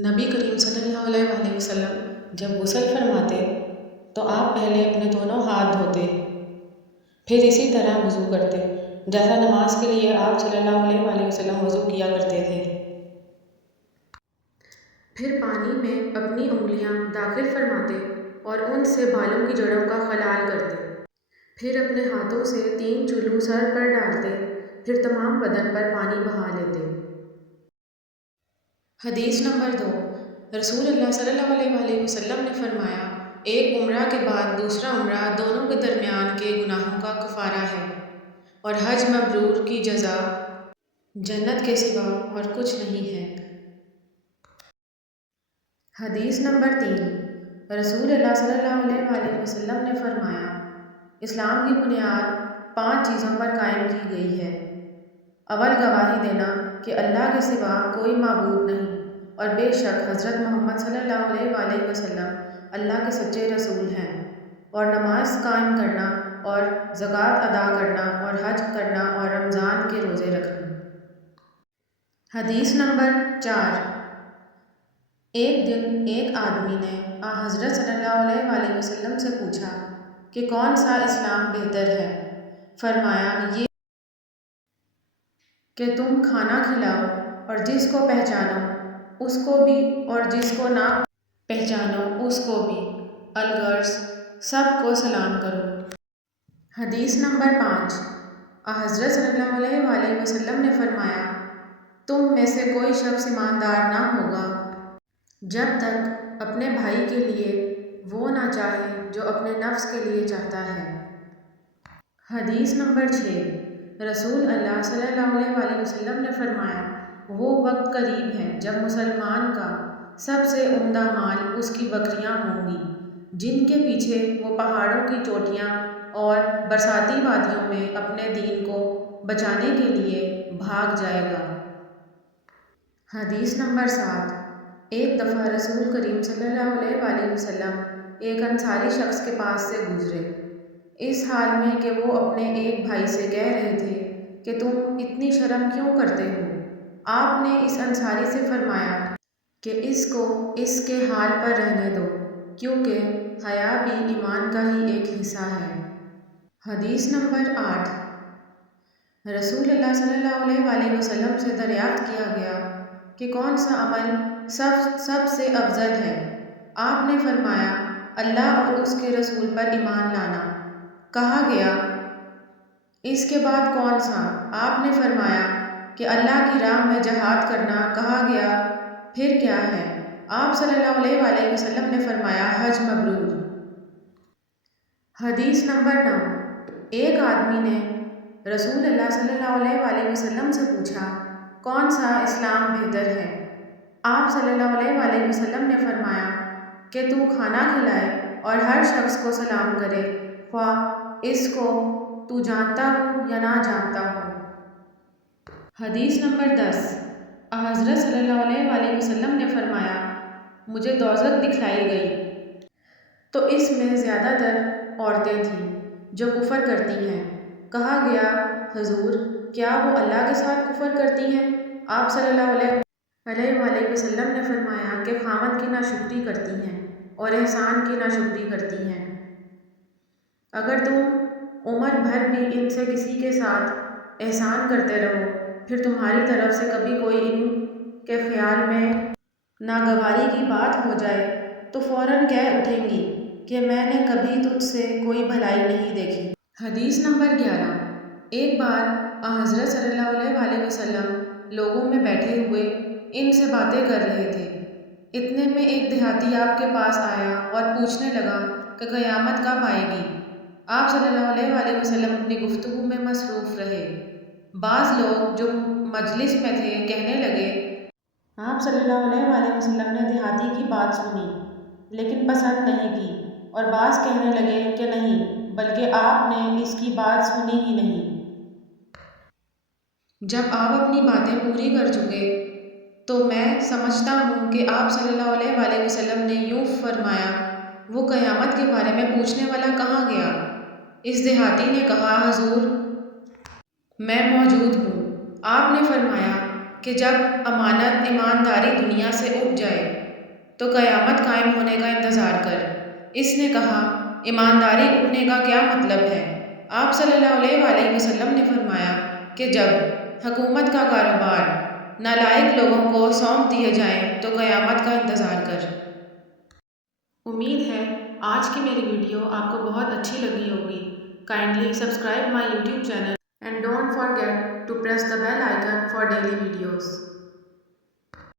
نبی کریم صلی اللہ علیہ وآلہ وسلم جب غسل فرماتے تو آپ پہلے اپنے دونوں ہاتھ دھوتے، پھر اسی طرح وضو کرتے جیسا نماز کے لیے آپ صلی اللہ علیہ وآلہ وسلم وضو کیا کرتے تھے۔ پھر پانی میں اپنی انگلیاں داخل فرماتے اور ان سے بالوں کی جڑوں کا خلال کرتے، پھر اپنے ہاتھوں سے 3 چلو سر پر ڈالتے، پھر تمام بدن پر پانی بہا لیتے۔ حدیث نمبر 2۔ رسول اللہ صلی اللہ علیہ وآلہ وسلم نے فرمایا، ایک عمرہ کے بعد دوسرا عمرہ دونوں کے درمیان کے گناہوں کا کفارہ ہے، اور حج مبرور کی جزا جنت کے سوا اور کچھ نہیں ہے۔ حدیث نمبر 3۔ رسول اللہ صلی اللہ علیہ وآلہ وسلم نے فرمایا، اسلام کی بنیاد 5 چیزوں پر قائم کی گئی ہے۔ اول گواہی دینا کہ اللہ کے سوا کوئی معبود نہیں اور بے شک حضرت محمد صلی اللہ علیہ وآلہ وسلم اللہ کے سچے رسول ہیں، اور نماز قائم کرنا اور زکوٰۃ ادا کرنا اور حج کرنا اور رمضان کے روزے رکھنا۔ حدیث نمبر 4۔ ایک دن ایک آدمی نے حضرت صلی اللہ علیہ وآلہ وسلم سے پوچھا کہ کون سا اسلام بہتر ہے؟ فرمایا، یہ کہ تم کھانا کھلاؤ اور جس کو پہچانو اس کو بھی اور جس کو نہ پہچانو اس کو بھی، الغرض سب کو سلام کرو۔ حدیث نمبر 5۔ حضرت صلی اللہ علیہ وآلہ وسلم نے فرمایا، تم میں سے کوئی شخص ایماندار نہ ہوگا جب تک اپنے بھائی کے لیے وہ نہ چاہے جو اپنے نفس کے لیے چاہتا ہے۔ حدیث نمبر 6۔ رسول اللہ صلی اللہ علیہ وآلہ وسلم نے فرمایا، وہ وقت قریب ہے جب مسلمان کا سب سے عمدہ مال اس کی بکریاں ہوں گی، جن کے پیچھے وہ پہاڑوں کی چوٹیاں اور برساتی وادیوں میں اپنے دین کو بچانے کے لیے بھاگ جائے گا۔ حدیث نمبر 7۔ ایک دفعہ رسول کریم صلی اللہ علیہ وآلہ وسلم ایک انصاری شخص کے پاس سے گزرے، اس حال میں کہ وہ اپنے ایک بھائی سے کہہ رہے تھے کہ تم اتنی شرم کیوں کرتے ہو؟ آپ نے اس انصاری سے فرمایا کہ اس کو اس کے حال پر رہنے دو، کیونکہ حیا بھی ایمان کا ہی ایک حصہ ہے۔ حدیث نمبر 8۔ رسول اللہ صلی اللہ علیہ وآلہ وسلم سے دریافت کیا گیا کہ کون سا عمل سب سے افضل ہے؟ آپ نے فرمایا، اللہ اور اس کے رسول پر ایمان لانا۔ کہا گیا، اس کے بعد کون سا؟ آپ نے فرمایا کہ اللہ کی راہ میں جہاد کرنا۔ کہا گیا، پھر کیا ہے؟ آپ صلی اللہ علیہ وآلہ وسلم نے فرمایا، حج مبرور۔ حدیث نمبر 9۔ ایک آدمی نے رسول اللہ صلی اللہ علیہ وآلہ وسلم سے پوچھا، کون سا اسلام بہتر ہے؟ آپ صلی اللہ علیہ وآلہ وسلم نے فرمایا کہ تو کھانا کھلائے اور ہر شخص کو سلام کرے، خواہ اس کو تو جانتا ہو یا نہ جانتا ہو۔ حدیث نمبر 10۔ حضرت صلی اللہ علیہ وآلہ وسلم نے فرمایا، مجھے دوزخ دکھلائی گئی تو اس میں زیادہ تر عورتیں تھیں جو کفر کرتی ہیں۔ کہا گیا، حضور کیا وہ اللہ کے ساتھ کفر کرتی ہیں؟ آپ صلی اللہ علیہ وآلہ وسلم نے فرمایا کہ خاوند کی ناشکری کرتی ہیں اور احسان کی ناشکری کرتی ہیں۔ اگر تم عمر بھر بھی ان سے کسی کے ساتھ احسان کرتے رہو، پھر تمہاری طرف سے کبھی کوئی ان کے خیال میں ناگواری کی بات ہو جائے تو فوراً کہہ اٹھیں گی کہ میں نے کبھی تجھ سے کوئی بھلائی نہیں دیکھی۔ حدیث نمبر 11۔ ایک بار حضرت صلی اللہ علیہ وآلہ وسلم لوگوں میں بیٹھے ہوئے ان سے باتیں کر رہے تھے، اتنے میں ایک دیہاتی آپ کے پاس آیا اور پوچھنے لگا کہ قیامت کب آئے گی؟ آپ صلی اللہ علیہ وآلہ وسلم اپنی گفتگو میں مصروف رہے۔ بعض لوگ جو مجلس میں تھے کہنے لگے، آپ صلی اللہ علیہ وآلہ وسلم نے دیہاتی کی بات سنی لیکن پسند نہیں کی، اور بعض کہنے لگے کہ نہیں، بلکہ آپ نے اس کی بات سنی ہی نہیں۔ جب آپ اپنی باتیں پوری کر چکے تو میں سمجھتا ہوں کہ آپ صلی اللہ علیہ وآلہ وسلم نے یوں فرمایا، وہ قیامت کے بارے میں پوچھنے والا کہاں گیا؟ اس دیہاتی نے کہا، حضور میں موجود ہوں۔ آپ نے فرمایا کہ جب امانت ایمانداری دنیا سے اٹھ جائے تو قیامت قائم ہونے کا انتظار کر۔ اس نے کہا، ایمانداری اٹھنے کا کیا مطلب ہے؟ آپ صلی اللہ علیہ وآلہ وسلم نے فرمایا کہ جب حکومت کا کاروبار نالائق لوگوں کو سونپ دیے جائیں تو قیامت کا انتظار کر۔ امید ہے آج کی میری ویڈیو آپ کو بہت اچھی لگی ہوگی۔ Kindly subscribe my YouTube channel and don't forget to press the bell icon for daily videos.